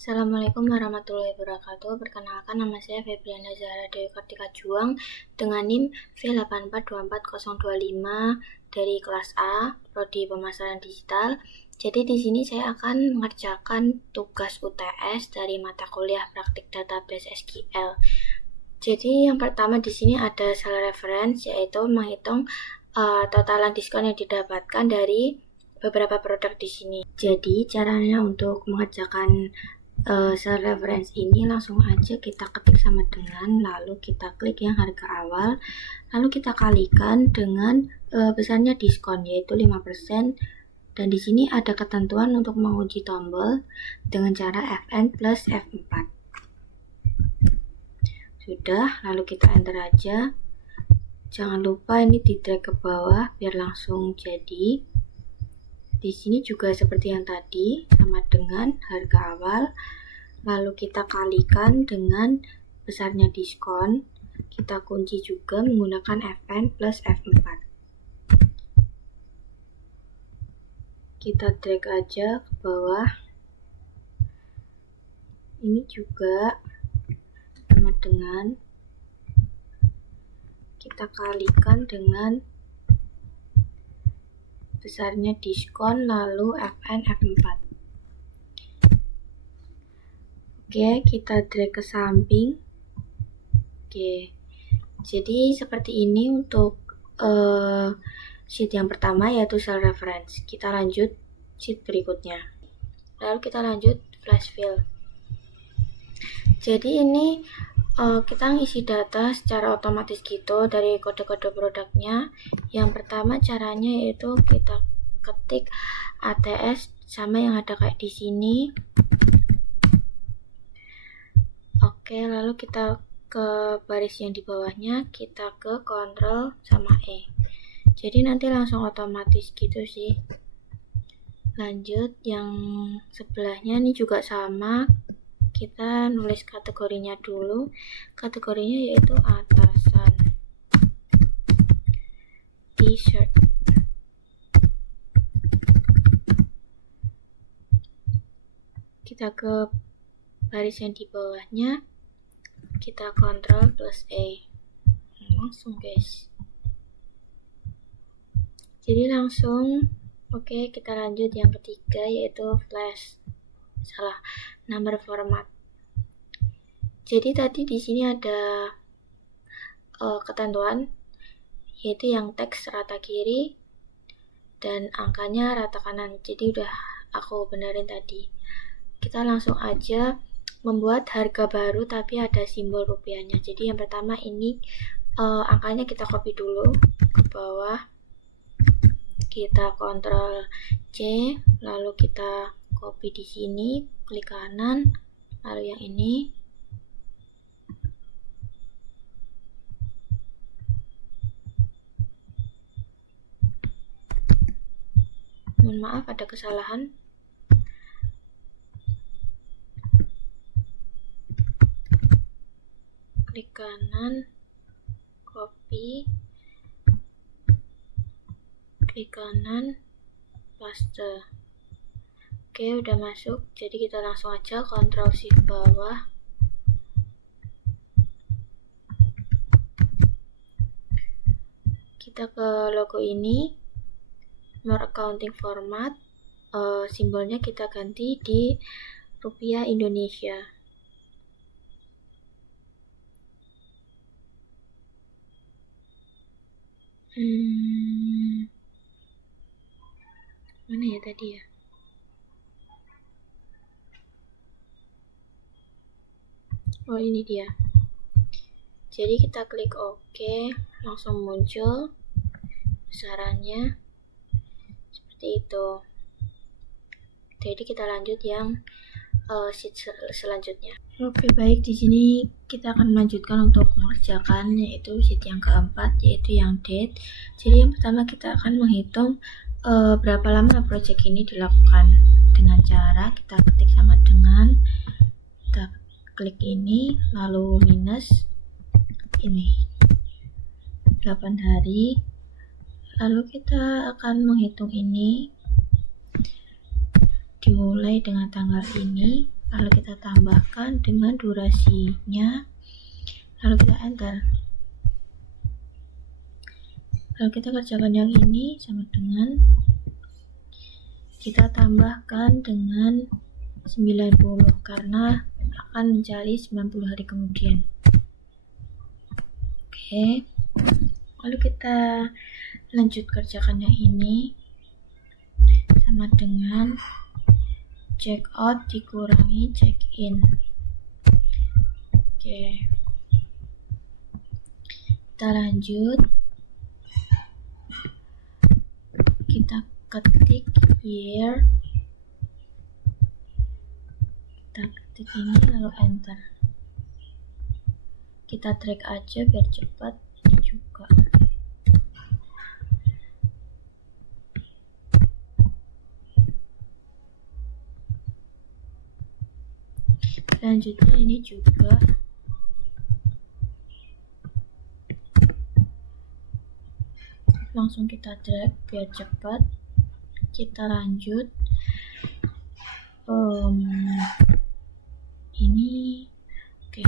Assalamualaikum warahmatullahi wabarakatuh. Perkenalkan, nama saya Febriana Zahra Dewi Kartika Juang dengan NIM V8424025 dari kelas A, Prodi Pemasaran Digital. Jadi di sini saya akan mengerjakan tugas UTS dari mata kuliah Praktik Database SQL. Jadi yang pertama di sini ada sel reference, yaitu menghitung totalan diskon yang didapatkan dari beberapa produk di sini. Jadi caranya untuk mengerjakan sel reference ini langsung aja kita ketik sama dengan, lalu kita klik yang harga awal, lalu kita kalikan dengan besarnya diskon, yaitu 5%. Dan di sini ada ketentuan untuk mengunci tombol dengan cara Fn plus F4. Sudah, lalu kita enter aja. Jangan lupa ini di drag ke bawah biar langsung jadi. Di sini juga seperti yang tadi, sama dengan harga awal, lalu kita kalikan dengan besarnya diskon, kita kunci juga menggunakan Fn plus F4. Kita drag aja ke bawah. Ini juga sama dengan kita kalikan dengan besarnya diskon, lalu Fn F4. Oke, kita drag ke samping. Oke, jadi seperti ini untuk sheet yang pertama, yaitu cell reference. Kita lanjut sheet berikutnya. Lalu kita lanjut flash fill. Jadi ini kita ngisi data secara otomatis gitu dari kode-kode produknya. Yang pertama caranya yaitu kita ketik ATS sama yang ada kayak di sini. Oke, lalu kita ke baris yang di bawahnya, kita ke Ctrl sama E. Jadi nanti langsung otomatis gitu sih. Lanjut yang sebelahnya ini juga sama. Kita nulis kategorinya dulu. Kategorinya yaitu atasan t-shirt. Kita ke baris yang di bawahnya, kita Ctrl plus E. Langsung guys. Jadi langsung. Oke, kita lanjut yang ketiga yaitu flash. Number format. Jadi tadi di sini ada ketentuan, yaitu yang teks rata kiri dan angkanya rata kanan. Jadi udah aku benerin tadi. Kita langsung aja membuat harga baru tapi ada simbol rupiahnya. Jadi yang pertama ini angkanya kita copy dulu ke bawah. Kita Ctrl C, lalu kita copy di sini, klik kanan, lalu yang ini. Mohon maaf ada kesalahan. Klik kanan, copy, klik kanan, paste. Oke, udah masuk. Jadi kita langsung aja Ctrl Shift bawah. Kita ke logo ini, more accounting format, simbolnya kita ganti di rupiah Indonesia. Mana ya tadi ya? Oh, ini dia. Jadi kita klik OK, langsung muncul besarannya seperti itu. Jadi kita lanjut yang sheet selanjutnya. Oke, baik, di sini kita akan melanjutkan untuk mengerjakan yaitu sheet yang keempat, yaitu yang date. Jadi yang pertama kita akan menghitung berapa lama project ini dilakukan dengan cara kita ketik sama dengan, kita klik ini, lalu minus ini 8 hari, lalu kita akan menghitung ini dimulai dengan tanggal ini lalu kita tambahkan dengan durasinya, lalu kita enter. Lalu kita kerjakan yang ini sama dengan kita tambahkan dengan 90 karena akan mencari 90 hari kemudian. Oke, lalu kita lanjut kerjakan yang ini sama dengan check out dikurangi check in. Oke, kita lanjut, kita ketik year, kita ketik ini lalu enter. Kita drag aja biar cepat, ini juga. Selanjutnya ini juga. Langsung kita drag biar cepat. Kita lanjut. Ini oke.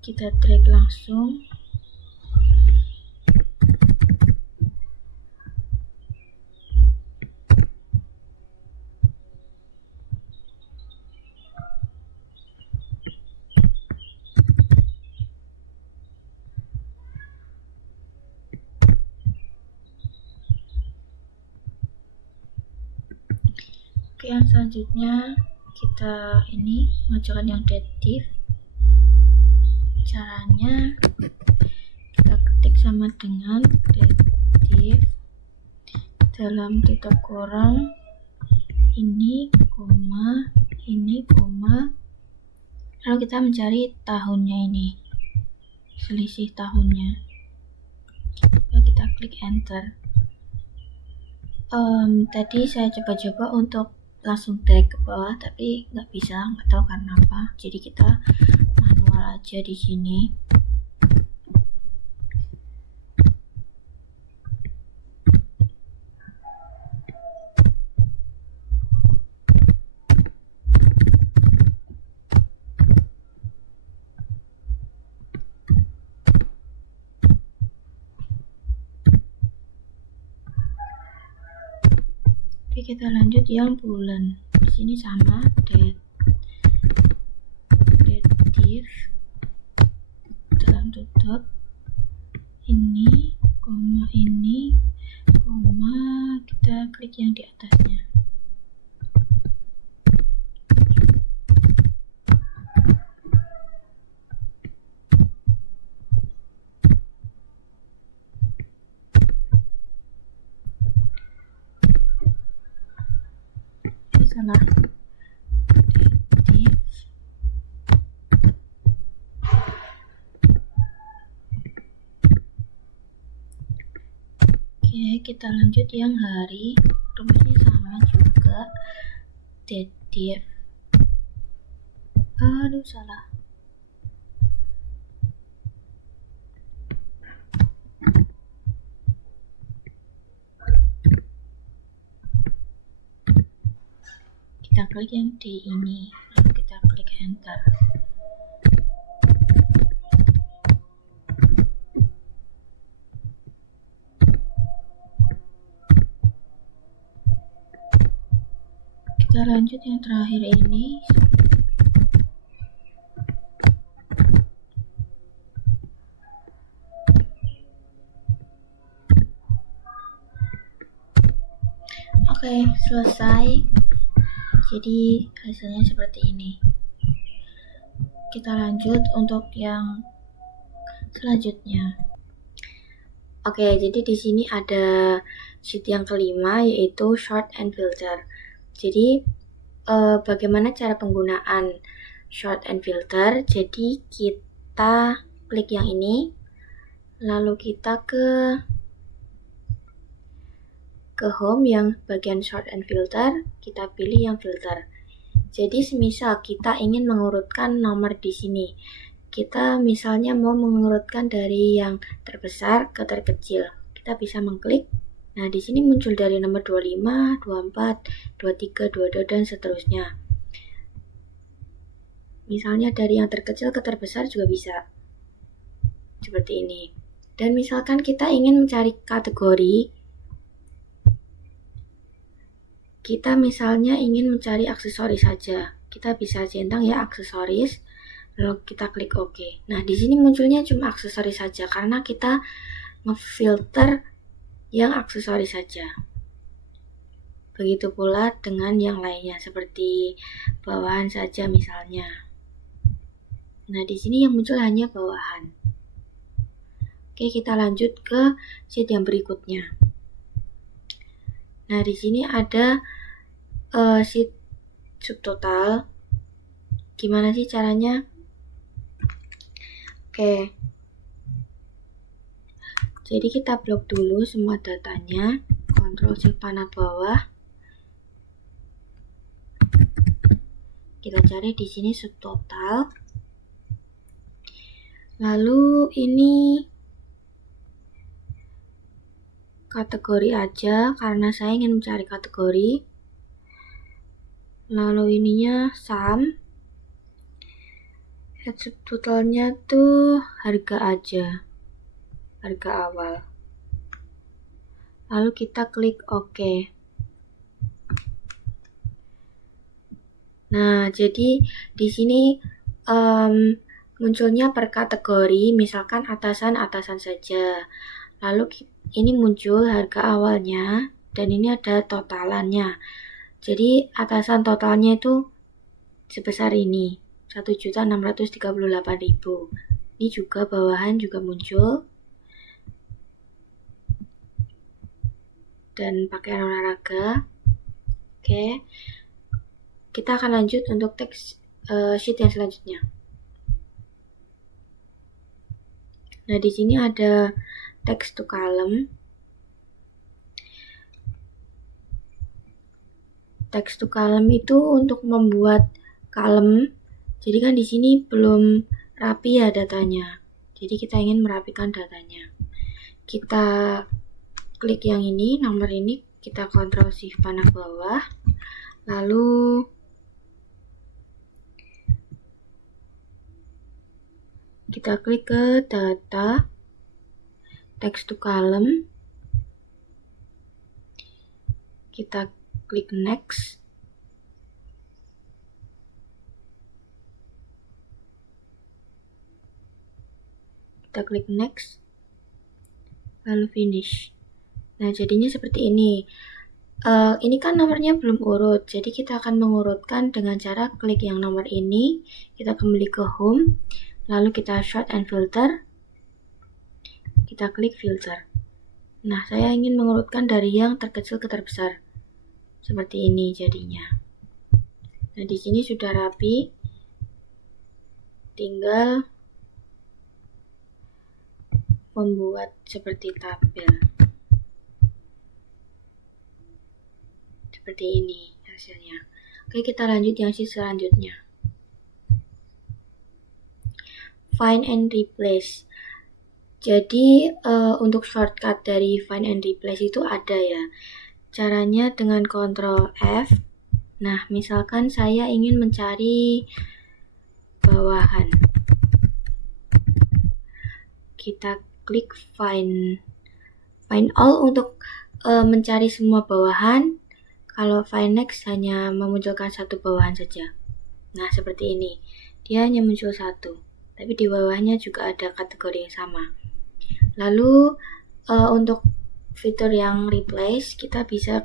Kita drag langsung. Oke, yang selanjutnya kita ini mengerjakan yang dative. Caranya kita ketik sama dengan dative dalam tutup kurung ini, koma, lalu kita mencari tahunnya ini, selisih tahunnya, lalu kita klik enter. Tadi saya coba-coba untuk langsung drag ke bawah tapi nggak bisa, nggak tahu karena apa, jadi kita manual aja di sini. Oke, kita lanjut yang bulan. Di sini sama dative dalam tutup ini, koma, kita klik yang di atasnya. Salah. Oke, kita lanjut yang hari. Rumusnya sama juga. Dative. Aduh, salah. Kita klik yang di ini, lalu kita klik enter. Kita lanjut yang terakhir ini. Oke, selesai. Jadi hasilnya seperti ini. Kita lanjut untuk yang selanjutnya. Oke, jadi di sini ada sheet yang kelima, yaitu sort and filter. Jadi bagaimana cara penggunaan sort and filter? Jadi kita klik yang ini, lalu kita ke home yang bagian sort and filter, kita pilih yang filter. Jadi semisal kita ingin mengurutkan nomor di sini, kita misalnya mau mengurutkan dari yang terbesar ke terkecil, kita bisa mengklik Nah, di sini muncul dari nomor 25, 24, 23, 22, dan seterusnya. Misalnya dari yang terkecil ke terbesar juga bisa. Seperti ini. Dan misalkan kita ingin mencari kategori, kita misalnya ingin mencari aksesoris saja. Kita bisa centang ya aksesoris, lalu kita klik OK. Nah, di sini munculnya cuma aksesoris saja karena kita ngefilter yang aksesoris saja. Begitu pula dengan yang lainnya seperti bawahan saja misalnya. Nah, di sini yang muncul hanya bawahan. Oke, kita lanjut ke sheet yang berikutnya. Nah, di sini ada sheet subtotal. Gimana sih caranya? Oke. Jadi kita blok dulu semua datanya, Ctrl Shift panah bawah. Kita cari di sini subtotal. Lalu ini kategori aja karena saya ingin mencari kategori. Lalu ininya sum. Head subtotalnya tuh harga aja, harga awal. Lalu kita klik OK. Nah, jadi di sini munculnya per kategori, misalkan atasan-atasan saja. Lalu ini muncul harga awalnya dan ini ada totalannya. Jadi atasan totalnya itu sebesar ini, 1.638.000. Ini juga bawahan juga muncul. Dan pakaian olahraga. Oke. Kita akan lanjut untuk teks sheet yang selanjutnya. Nah, di sini ada text to column. Text to column itu untuk membuat column. Jadi kan di sini belum rapi ya datanya. Jadi kita ingin merapikan datanya. Kita klik yang ini, nomor ini, kita Ctrl Shift panah bawah. Lalu kita klik ke data, text to column, kita klik next, lalu finish. Nah, jadinya seperti ini. Ini kan nomornya belum urut, jadi kita akan mengurutkan dengan cara klik yang nomor ini, kita kembali ke home, lalu kita sort and filter, kita klik filter. Nah, saya ingin mengurutkan dari yang terkecil ke terbesar, seperti ini jadinya. Nah, di sini sudah rapi, tinggal membuat seperti tabel. Seperti ini hasilnya. Oke, kita lanjut yang sheet selanjutnya. Find and replace. Jadi untuk shortcut dari find and replace itu ada ya. Caranya dengan Ctrl F. Nah, misalkan saya ingin mencari bawahan. Kita klik find all untuk mencari semua bawahan. Kalau find next hanya memunculkan satu bawahan saja. Nah, seperti ini. Dia hanya muncul satu, tapi di bawahnya juga ada kategori yang sama. Lalu untuk fitur yang replace, kita bisa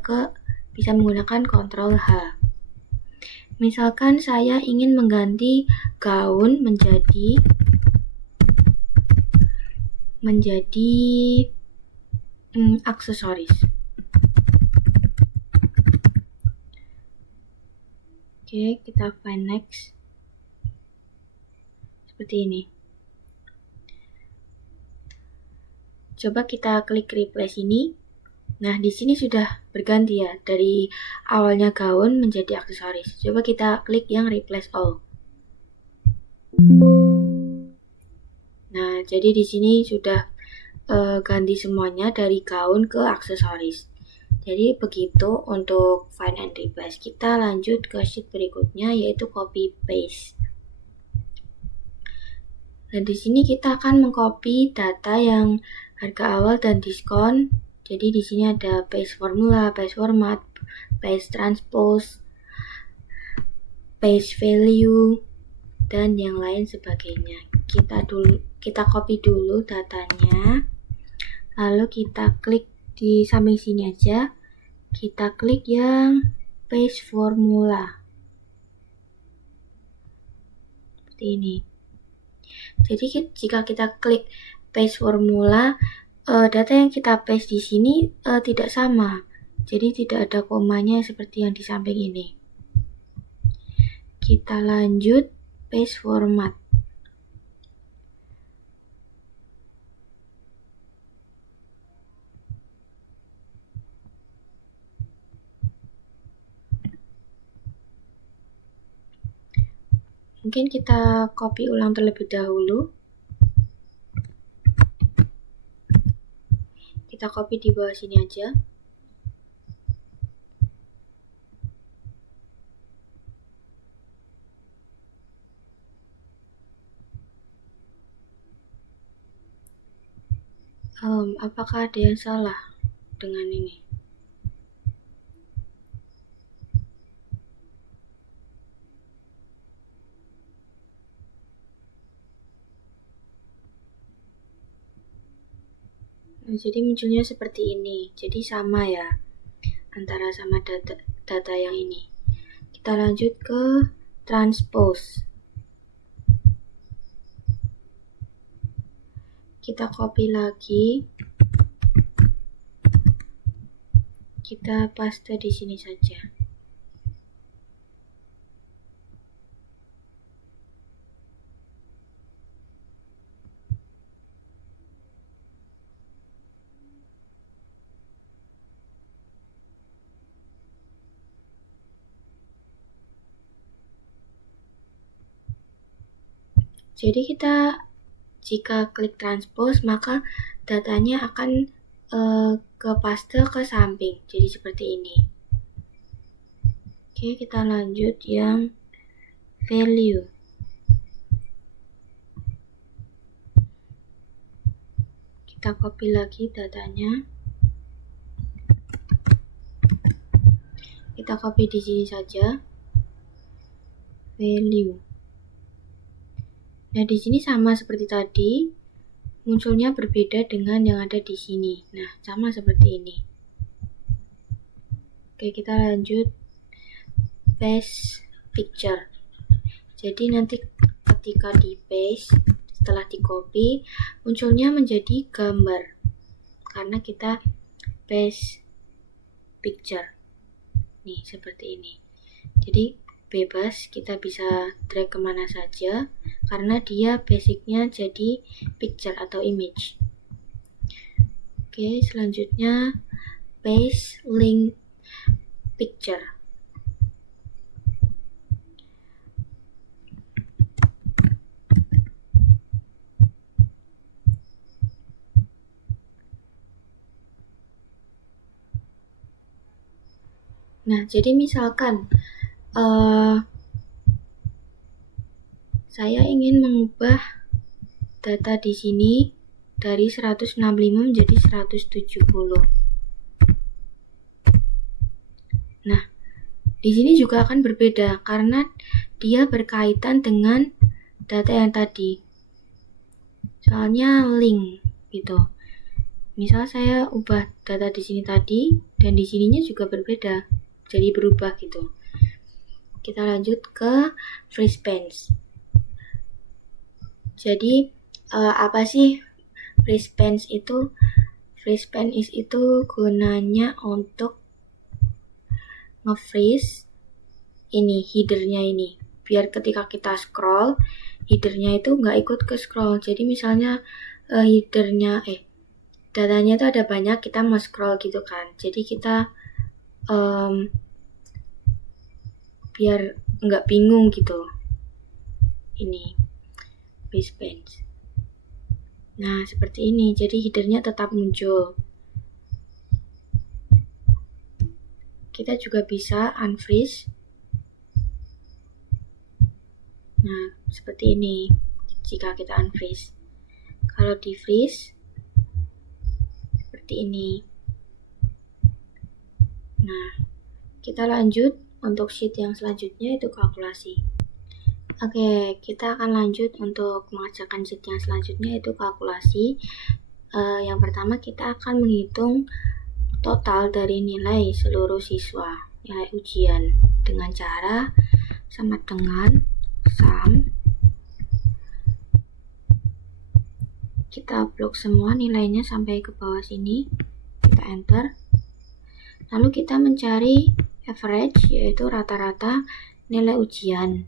menggunakan Ctrl H. Misalkan saya ingin mengganti gaun menjadi aksesoris. Oke, kita find next. Seperti ini. Coba kita klik replace ini. Nah, di sini sudah berganti ya, dari awalnya gaun menjadi aksesoris. Coba kita klik yang replace all. Nah, jadi di sini sudah ganti semuanya dari gaun ke aksesoris. Jadi begitu untuk find and replace. Kita lanjut ke sheet berikutnya, yaitu copy paste. Nah, di sini kita akan mengcopy data yang harga awal dan diskon. Jadi di sini ada paste formula, paste format, paste transpose, paste value, dan yang lain sebagainya. Kita copy dulu datanya, lalu kita klik di samping sini aja, kita klik yang paste formula seperti ini. Jadi jika kita klik paste formula, data yang kita paste di sini tidak sama, jadi tidak ada komanya seperti yang di samping ini. Kita lanjut paste format. Mungkin kita copy ulang terlebih dahulu. Kita copy di bawah sini aja. Apakah ada yang salah dengan ini? Nah, jadi munculnya seperti ini. Jadi sama ya antara sama data yang ini. Kita lanjut ke transpose. Kita copy lagi. Kita paste di sini saja. Jadi jika klik transpose, maka datanya akan ke paste ke samping. Jadi seperti ini. Oke, kita lanjut yang value. Kita copy lagi datanya. Kita copy di sini saja. Value. Nah, di sini sama seperti tadi, munculnya berbeda dengan yang ada di sini. Nah, sama seperti ini. Oke, kita lanjut paste picture. Jadi nanti ketika di paste, setelah di copy, munculnya menjadi gambar karena kita paste picture. Nih, seperti ini. Jadi bebas, kita bisa drag kemana saja karena dia basicnya jadi picture atau image. Oke, selanjutnya paste link picture. Nah, jadi misalkan saya ingin mengubah data di sini dari 165 menjadi 170. Nah, di sini juga akan berbeda karena dia berkaitan dengan data yang tadi. Soalnya link gitu. Misal saya ubah data di sini tadi dan di sininya juga berbeda. Jadi berubah gitu. Kita lanjut ke free spans. Jadi apa sih free spans itu? Free spans itu gunanya untuk nge-freeze ini headernya ini, biar ketika kita scroll headernya itu nggak ikut ke scroll. Jadi misalnya datanya itu ada banyak, kita mau scroll gitu kan, jadi kita biar nggak bingung gitu ini free spans. Nah, seperti ini. Jadi headernya tetap muncul. Kita juga bisa unfreeze. Nah, seperti ini jika kita unfreeze. Kalau di freeze seperti ini. Nah, kita lanjut untuk sheet yang selanjutnya, itu kalkulasi. Oke, kita akan lanjut untuk mengerjakan sheet yang selanjutnya, itu kalkulasi. Yang pertama kita akan menghitung total dari nilai seluruh siswa, nilai ujian, dengan cara sama dengan sum. Kita blok semua nilainya sampai ke bawah sini, kita enter. Lalu kita mencari average, yaitu rata-rata nilai ujian.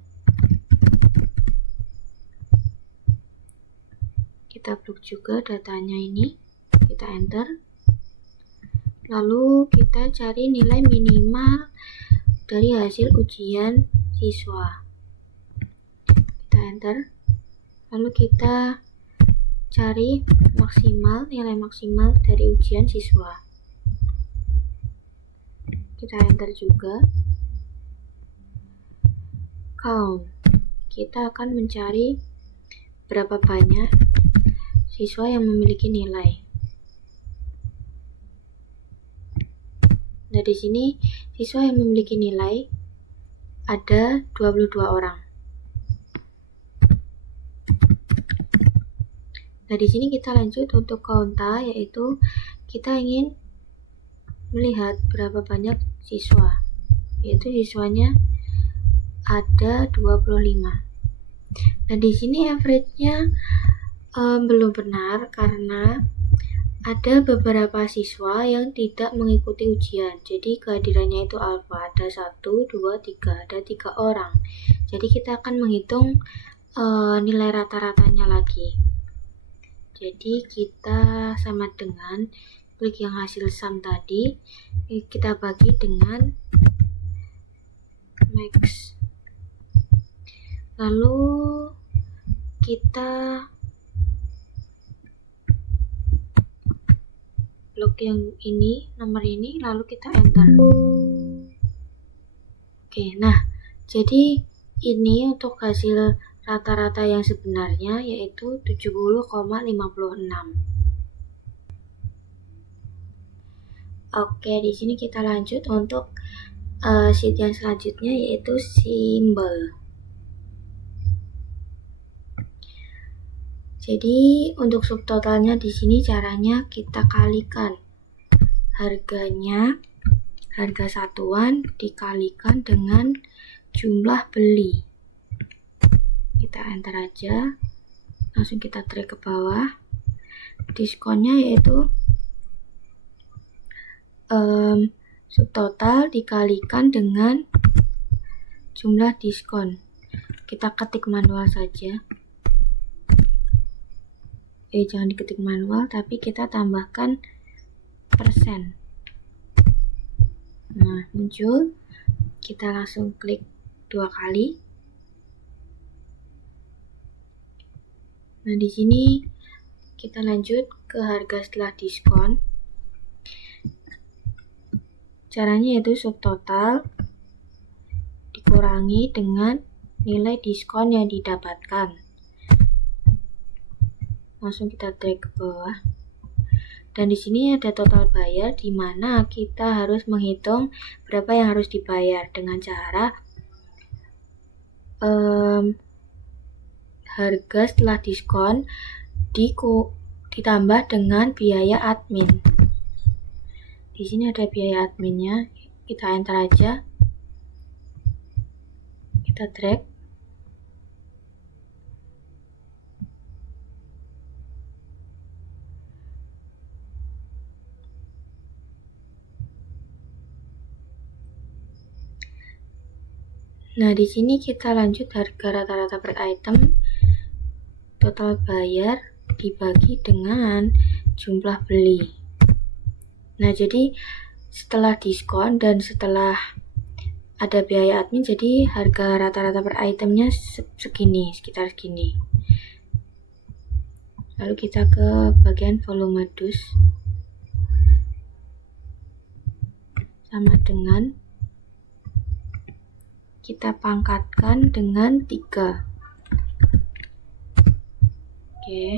Kita blok juga datanya ini, kita enter. Lalu kita cari nilai minimal dari hasil ujian siswa. Kita enter. Lalu kita cari maksimal, nilai maksimal dari ujian siswa. Kita enter juga. Count. Kita akan mencari berapa banyak siswa yang memiliki nilai. Nah, di sini siswa yang memiliki nilai ada 22 orang. Nah, di sini kita lanjut untuk count-a, yaitu kita ingin melihat berapa banyak siswa. Yaitu siswanya ada 25. Nah, di sini average-nya belum benar karena ada beberapa siswa yang tidak mengikuti ujian. Jadi kehadirannya itu alfa, ada 1, 2, 3, ada 3 orang. Jadi kita akan menghitung nilai rata-ratanya lagi. Jadi kita sama dengan klik yang hasil sum tadi, kita bagi dengan max. Lalu kita blok yang ini, nomor ini, lalu kita enter. Oke, nah jadi ini untuk hasil rata-rata yang sebenarnya, yaitu 70,56. Oke, di sini kita lanjut untuk sheet yang selanjutnya, yaitu simbol. Jadi untuk subtotalnya di sini caranya kita kalikan harganya, harga satuan dikalikan dengan jumlah beli. Kita enter aja, langsung kita drag ke bawah. Diskonnya yaitu subtotal dikalikan dengan jumlah diskon. Kita ketik manual saja. Jangan diketik manual, tapi kita tambahkan persen. Nah, muncul. Kita langsung klik 2 kali. Nah, di sini kita lanjut ke harga setelah diskon. Caranya yaitu subtotal dikurangi dengan nilai diskon yang didapatkan. Langsung kita drag ke bawah. Dan di sini ada total bayar, di mana kita harus menghitung berapa yang harus dibayar dengan cara harga setelah diskon ditambah dengan biaya admin. Di sini ada biaya adminnya, kita enter aja. Kita drag. Nah, di sini kita lanjut harga rata-rata per item, total bayar dibagi dengan jumlah beli. Nah, jadi setelah diskon dan setelah ada biaya admin, jadi harga rata-rata per itemnya segini, sekitar segini. Lalu kita ke bagian volume dus, sama dengan kita pangkatkan dengan 3. Oke,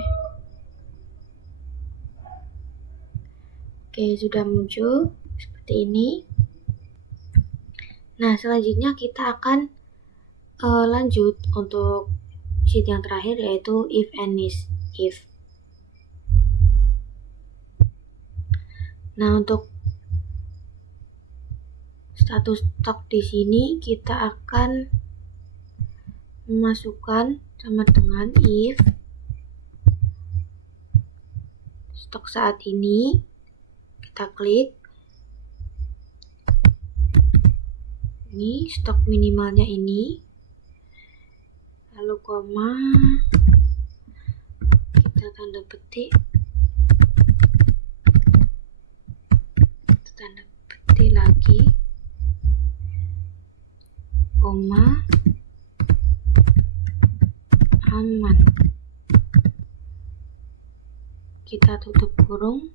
sudah muncul seperti ini. Nah, selanjutnya kita akan lanjut untuk sheet yang terakhir, yaitu if and if. Nah, untuk status stok di sini kita akan memasukkan sama dengan if stok saat ini, kita klik. Ini stok minimalnya ini, lalu koma, kita tanda petik, lagi, koma, aman. Kita tutup kurung.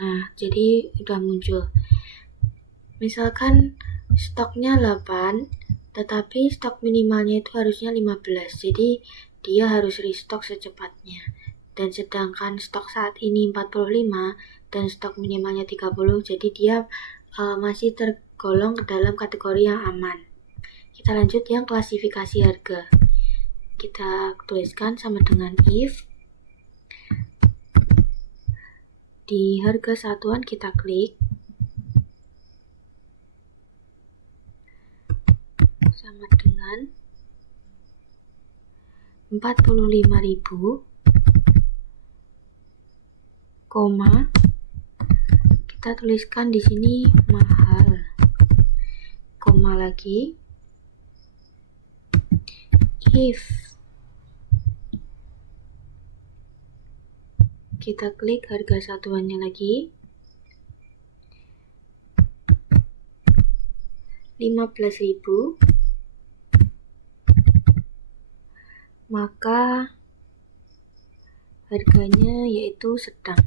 Nah, jadi udah muncul. Misalkan stoknya 8, tetapi stok minimalnya itu harusnya 15. Jadi dia harus restock secepatnya. Dan sedangkan stok saat ini 45 dan stok minimalnya 30, jadi dia masih tergolong ke dalam kategori yang aman. Kita lanjut yang klasifikasi harga. Kita tuliskan sama dengan if. Di harga satuan kita klik. Sama dengan 45.000, koma, kita tuliskan di sini mahal, koma lagi, if, kita klik harga satuannya lagi, 15.000, maka harganya yaitu sedang,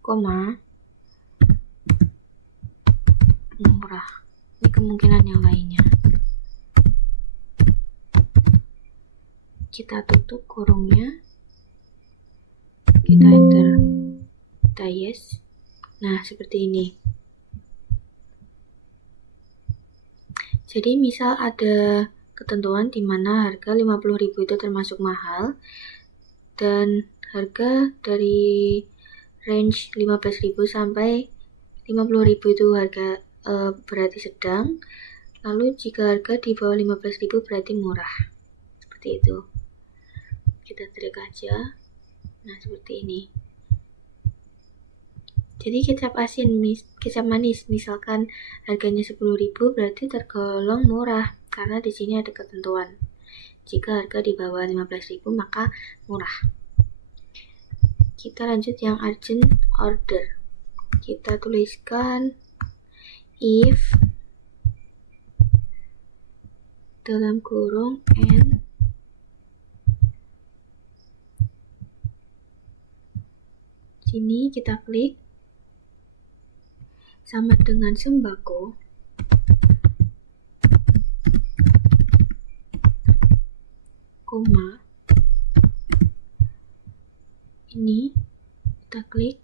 koma, murah. Ini kemungkinan yang lainnya. Kita tutup kurungnya, kita enter, kita yes. Nah, seperti ini. Jadi misal ada ketentuan di mana harga 50.000 itu termasuk mahal, dan harga dari range 15.000 sampai 50.000 itu harga berarti sedang. Lalu jika harga di bawah 15.000 berarti murah. Seperti itu. Kita drag aja. Nah, seperti ini. Jadi kecap manis, misalkan harganya 10.000 berarti tergolong murah karena di sini ada ketentuan. Jika harga di bawah 15.000 maka murah. Kita lanjut yang urgent order. Kita tuliskan if dalam kurung and sini kita klik sama dengan sembako, koma, ini kita klik,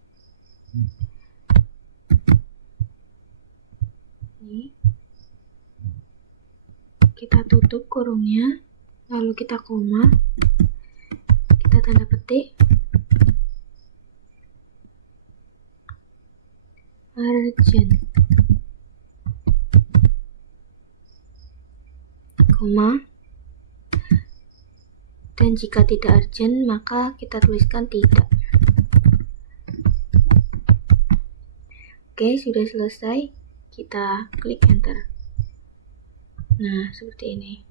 ini kita tutup kurungnya, lalu kita koma, kita tanda petik, urgent, koma, dan jika tidak urgent maka kita tuliskan tidak. Oke, sudah selesai. Kita klik enter. Nah, seperti ini.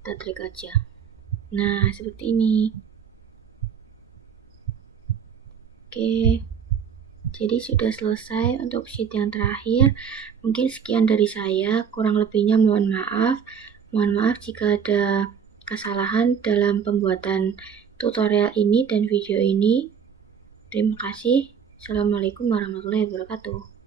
Kita drag aja. Nah, seperti ini. Oke. Jadi sudah selesai untuk sheet yang terakhir. Mungkin sekian dari saya, kurang lebihnya mohon maaf. Mohon maaf jika ada kesalahan dalam pembuatan tutorial ini dan video ini. Terima kasih. Assalamualaikum warahmatullahi wabarakatuh.